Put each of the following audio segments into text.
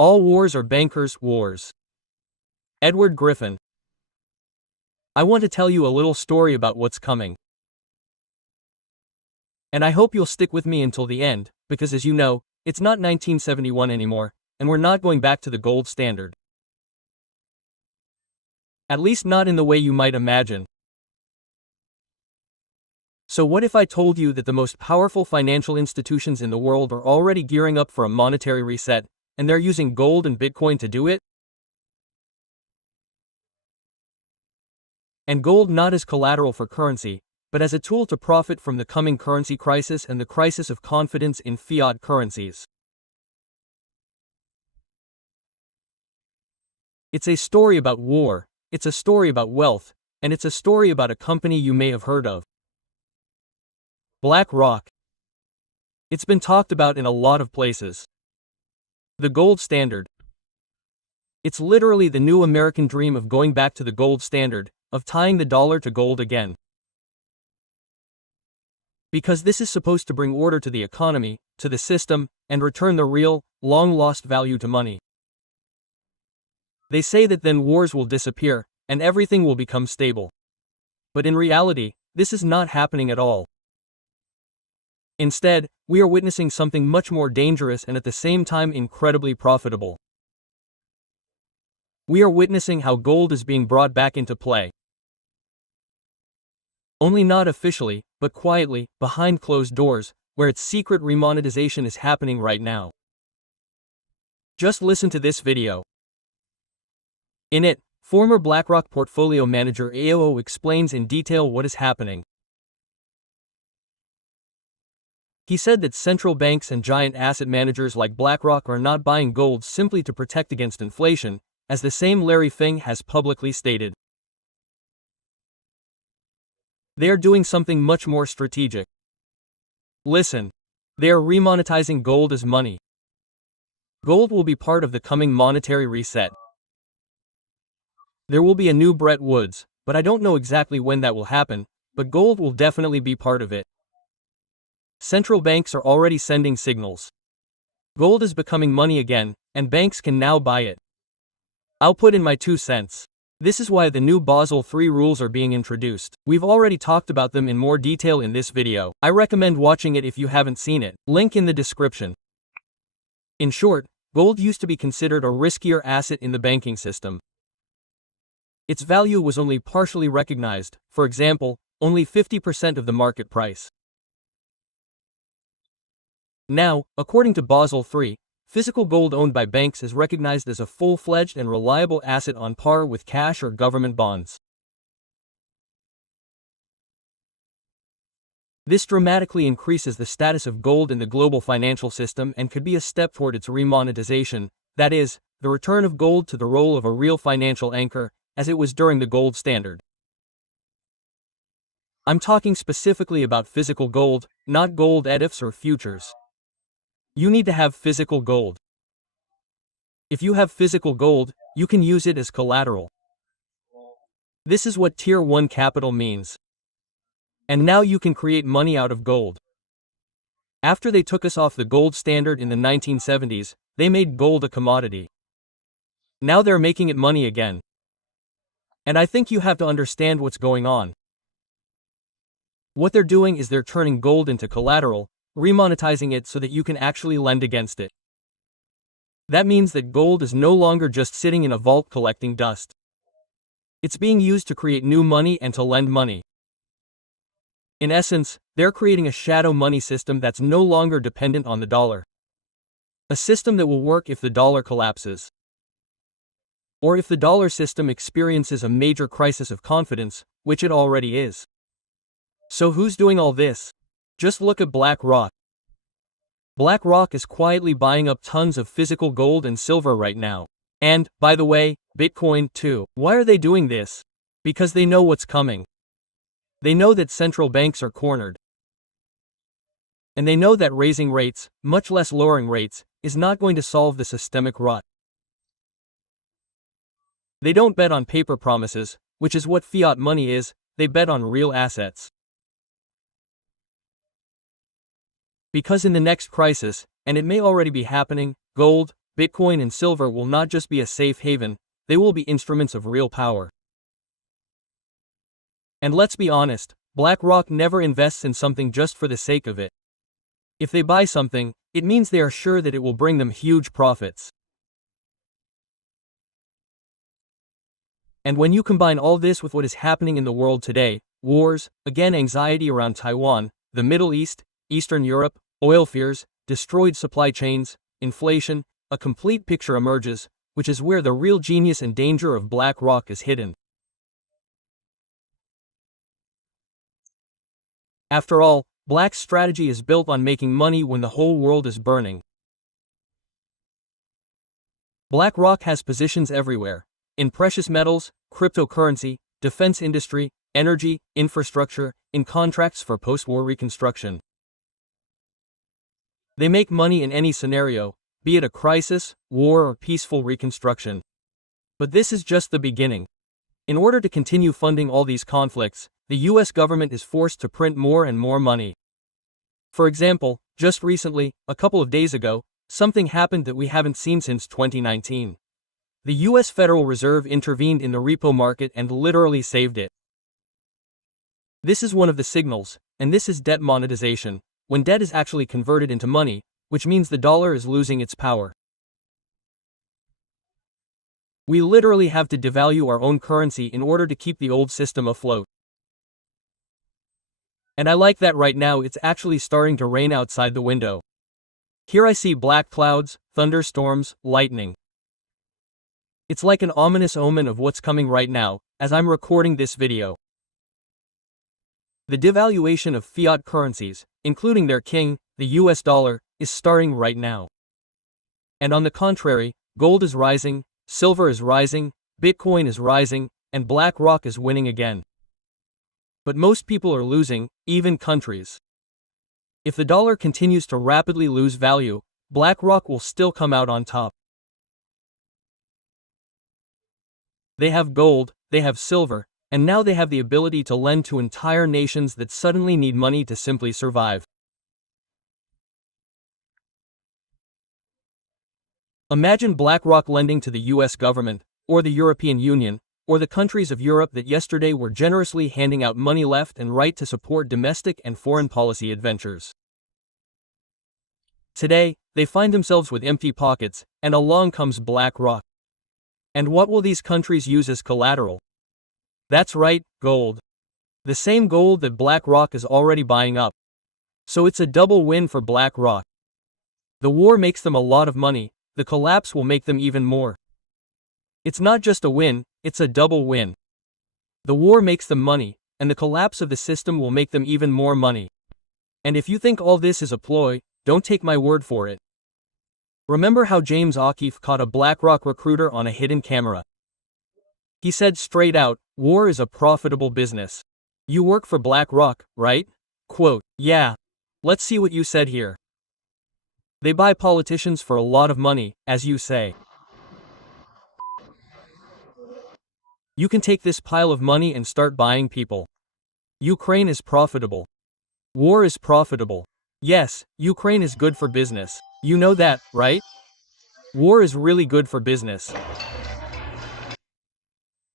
All wars are bankers' wars. Edward Griffin. I want to tell you a little story about what's coming. And I hope you'll stick with me until the end, because as you know, it's not 1971 anymore, and we're not going back to the gold standard. At least not in the way you might imagine. So what if I told you that the most powerful financial institutions in the world are already gearing up for a monetary reset, and they're using gold and Bitcoin to do it? And gold not as collateral for currency, but as a tool to profit from the coming currency crisis and the crisis of confidence in fiat currencies. It's a story about war, it's a story about wealth, and it's a story about a company you may have heard of. BlackRock. It's been talked about in a lot of places. The gold standard. It's literally the new American dream of going back to the gold standard, of tying the dollar to gold again. Because this is supposed to bring order to the economy, to the system, and return the real, long-lost value to money. They say that then wars will disappear, and everything will become stable. But in reality, this is not happening at all. Instead, we are witnessing something much more dangerous and at the same time incredibly profitable. We are witnessing how gold is being brought back into play. Only not officially, but quietly, behind closed doors, where its secret remonetization is happening right now. Just listen to this video. In it, former BlackRock portfolio manager AOO explains in detail what is happening. He said that central banks and giant asset managers like BlackRock are not buying gold simply to protect against inflation, as the same Larry Fink has publicly stated. They are doing something much more strategic. Listen. They are remonetizing gold as money. Gold will be part of the coming monetary reset. There will be a new Bretton Woods, but I don't know exactly when that will happen, but gold will definitely be part of it. Central banks are already sending signals. Gold is becoming money again, and banks can now buy it. I'll put in my 2 cents. This is why the new Basel III rules are being introduced. We've already talked about them in more detail in this video. I recommend watching it if you haven't seen it. Link in the description. In short, gold used to be considered a riskier asset in the banking system. Its value was only partially recognized, for example, only 50% of the market price. Now, according to Basel III, physical gold owned by banks is recognized as a full-fledged and reliable asset on par with cash or government bonds. This dramatically increases the status of gold in the global financial system and could be a step toward its remonetization, that is, the return of gold to the role of a real financial anchor, as it was during the gold standard. I'm talking specifically about physical gold, not gold ETFs or futures. You need to have physical gold. If you have physical gold, you can use it as collateral. This is what Tier 1 capital means. And now you can create money out of gold. After they took us off the gold standard in the 1970s, they made gold a commodity. Now they're making it money again. And I think you have to understand what's going on. What they're doing is they're turning gold into collateral, remonetizing it so that you can actually lend against it. That means that gold is no longer just sitting in a vault collecting dust. It's being used to create new money and to lend money. In essence, they're creating a shadow money system that's no longer dependent on the dollar. A system that will work if the dollar collapses. Or if the dollar system experiences a major crisis of confidence, which it already is. So who's doing all this? Just look at BlackRock. BlackRock is quietly buying up tons of physical gold and silver right now. And, by the way, Bitcoin too. Why are they doing this? Because they know what's coming. They know that central banks are cornered. And they know that raising rates, much less lowering rates, is not going to solve the systemic rot. They don't bet on paper promises, which is what fiat money is, they bet on real assets. Because in the next crisis, and it may already be happening, gold, Bitcoin and silver will not just be a safe haven, they will be instruments of real power. And let's be honest, BlackRock never invests in something just for the sake of it. If they buy something, it means they are sure that it will bring them huge profits. And when you combine all this with what is happening in the world today, wars, again anxiety around Taiwan, the Middle East, Eastern Europe, oil fears, destroyed supply chains, inflation, a complete picture emerges, which is where the real genius and danger of BlackRock is hidden. After all, Black's strategy is built on making money when the whole world is burning. BlackRock has positions everywhere, in precious metals, cryptocurrency, defense industry, energy, infrastructure, in contracts for post-war reconstruction. They make money in any scenario, be it a crisis, war, or peaceful reconstruction. But this is just the beginning. In order to continue funding all these conflicts, the US government is forced to print more and more money. For example, just recently, a couple of days ago, something happened that we haven't seen since 2019. The US Federal Reserve intervened in the repo market and literally saved it. This is one of the signals, and this is debt monetization, when debt is actually converted into money, which means the dollar is losing its power. We literally have to devalue our own currency in order to keep the old system afloat. And I like that right now it's actually starting to rain outside the window. Here I see black clouds, thunderstorms, lightning. It's like an ominous omen of what's coming right now, as I'm recording this video. The devaluation of fiat currencies, including their king, the US dollar, is starting right now. And on the contrary, gold is rising, silver is rising, Bitcoin is rising, and BlackRock is winning again. But most people are losing, even countries. If the dollar continues to rapidly lose value, BlackRock will still come out on top. They have gold, they have silver, and now they have the ability to lend to entire nations that suddenly need money to simply survive. Imagine BlackRock lending to the US government, or the European Union, or the countries of Europe that yesterday were generously handing out money left and right to support domestic and foreign policy adventures. Today, they find themselves with empty pockets, and along comes BlackRock. And what will these countries use as collateral? That's right, gold. The same gold that BlackRock is already buying up. So it's a double win for BlackRock. The war makes them a lot of money, the collapse will make them even more. It's not just a win, it's a double win. The war makes them money, and the collapse of the system will make them even more money. And if you think all this is a ploy, don't take my word for it. Remember how James O'Keefe caught a BlackRock recruiter on a hidden camera? He said straight out, war is a profitable business. You work for BlackRock, right? Quote, yeah. Let's see what you said here. They buy politicians for a lot of money, as you say. You can take this pile of money and start buying people. Ukraine is profitable. War is profitable. Yes, Ukraine is good for business. You know that, right? War is really good for business.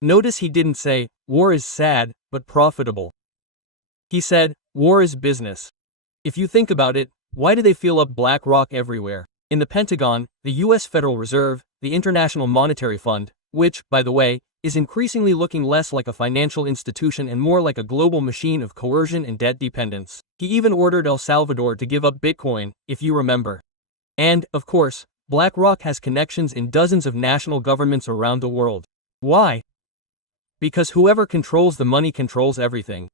Notice he didn't say, war is sad, but profitable. He said, war is business. If you think about it, why do they fill up BlackRock everywhere? In the Pentagon, the US Federal Reserve, the International Monetary Fund, which, by the way, is increasingly looking less like a financial institution and more like a global machine of coercion and debt dependence. He even ordered El Salvador to give up Bitcoin, if you remember. And, of course, BlackRock has connections in dozens of national governments around the world. Why? Because whoever controls the money controls everything.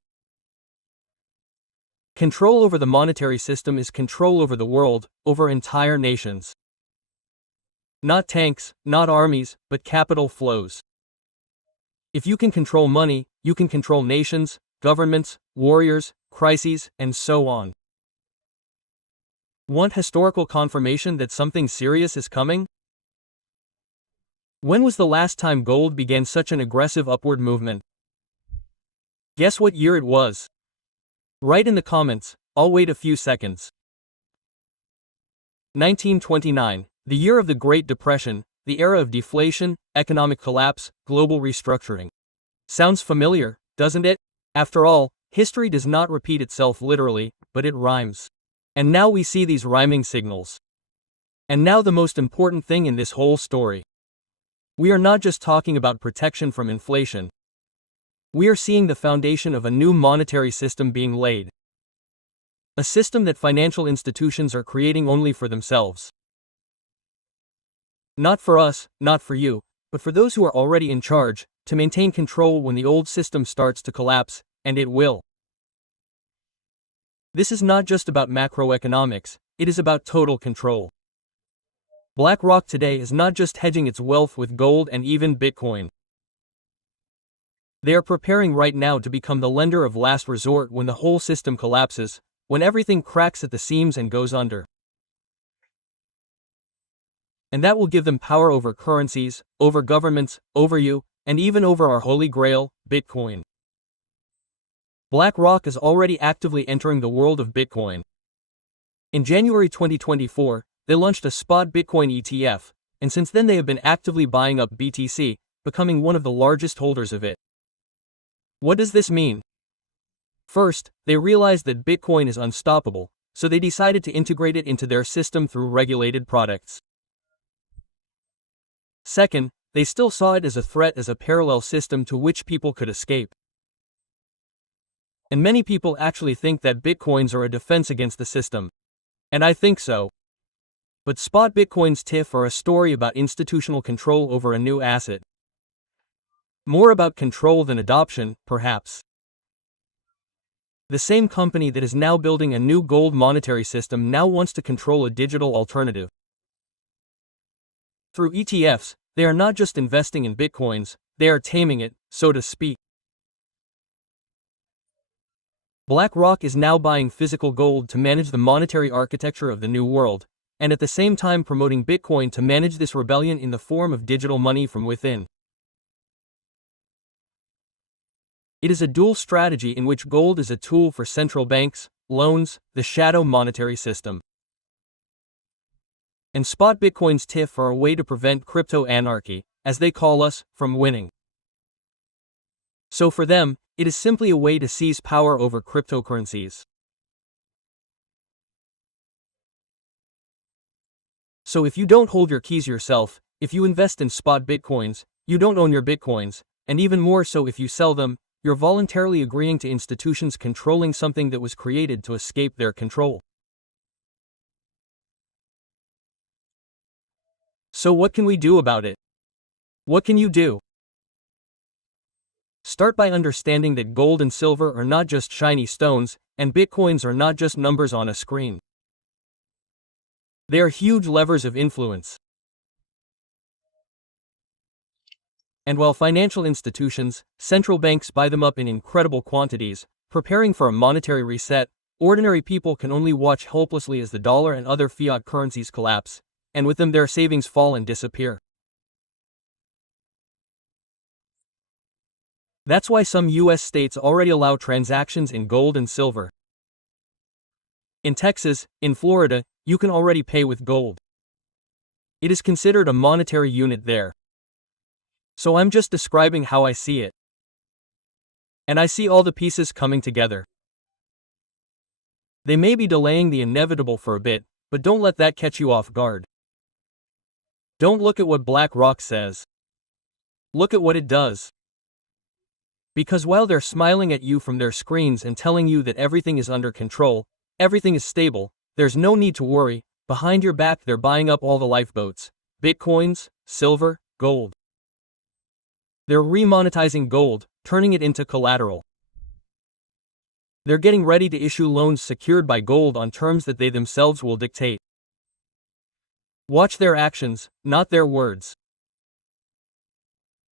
Control over the monetary system is control over the world, over entire nations. Not tanks, not armies, but capital flows. If you can control money, you can control nations, governments, warriors, crises, and so on. Want historical confirmation that something serious is coming? When was the last time gold began such an aggressive upward movement? Guess what year it was? Write in the comments, I'll wait a few seconds. 1929, The year of the Great Depression, the era of deflation, economic collapse, global restructuring. Sounds familiar, doesn't it? After all, history does not repeat itself literally, but it rhymes. And now we see these rhyming signals. And now the most important thing in this whole story. We are not just talking about protection from inflation. We are seeing the foundation of a new monetary system being laid. A system that financial institutions are creating only for themselves. Not for us, not for you, but for those who are already in charge, to maintain control when the old system starts to collapse, and it will. This is not just about macroeconomics, it is about total control. BlackRock today is not just hedging its wealth with gold and even Bitcoin. They are preparing right now to become the lender of last resort when the whole system collapses, when everything cracks at the seams and goes under. And that will give them power over currencies, over governments, over you, and even over our holy grail, Bitcoin. BlackRock is already actively entering the world of Bitcoin. In January 2024, they launched a spot Bitcoin ETF, and since then they have been actively buying up BTC, becoming one of the largest holders of it. What does this mean? First, they realized that Bitcoin is unstoppable, so they decided to integrate it into their system through regulated products. Second, they still saw it as a threat as a parallel system to which people could escape. And many people actually think that Bitcoins are a defense against the system. And I think so. But spot Bitcoins TIF are a story about institutional control over a new asset. More about control than adoption, perhaps. The same company that is now building a new gold monetary system now wants to control a digital alternative. Through ETFs, they are not just investing in Bitcoins, they are taming it, so to speak. BlackRock is now buying physical gold to manage the monetary architecture of the new world, and at the same time promoting Bitcoin to manage this rebellion in the form of digital money from within. It is a dual strategy in which gold is a tool for central banks, loans, the shadow monetary system. And spot Bitcoins TIF are a way to prevent crypto anarchy, as they call us, from winning. So for them, it is simply a way to seize power over cryptocurrencies. So if you don't hold your keys yourself, if you invest in spot Bitcoins, you don't own your Bitcoins, and even more so if you sell them, you're voluntarily agreeing to institutions controlling something that was created to escape their control. So what can we do about it? What can you do? Start by understanding that gold and silver are not just shiny stones, and Bitcoins are not just numbers on a screen. They are huge levers of influence. And while financial institutions, central banks buy them up in incredible quantities, preparing for a monetary reset, ordinary people can only watch helplessly as the dollar and other fiat currencies collapse, and with them their savings fall and disappear. That's why some US states already allow transactions in gold and silver. In Texas, in Florida, you can already pay with gold. It is considered a monetary unit there. So I'm just describing how I see it. And I see all the pieces coming together. They may be delaying the inevitable for a bit, but don't let that catch you off guard. Don't look at what BlackRock says. Look at what it does. Because while they're smiling at you from their screens and telling you that everything is under control, everything is stable, there's no need to worry, behind your back they're buying up all the lifeboats, Bitcoins, silver, gold. They're remonetizing gold, turning it into collateral. They're getting ready to issue loans secured by gold on terms that they themselves will dictate. Watch their actions, not their words.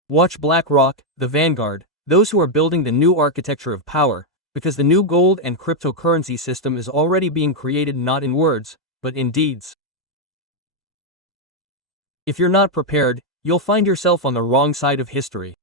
Watch BlackRock, the vanguard, those who are building the new architecture of power, because the new gold and cryptocurrency system is already being created not in words, but in deeds. If you're not prepared, you'll find yourself on the wrong side of history.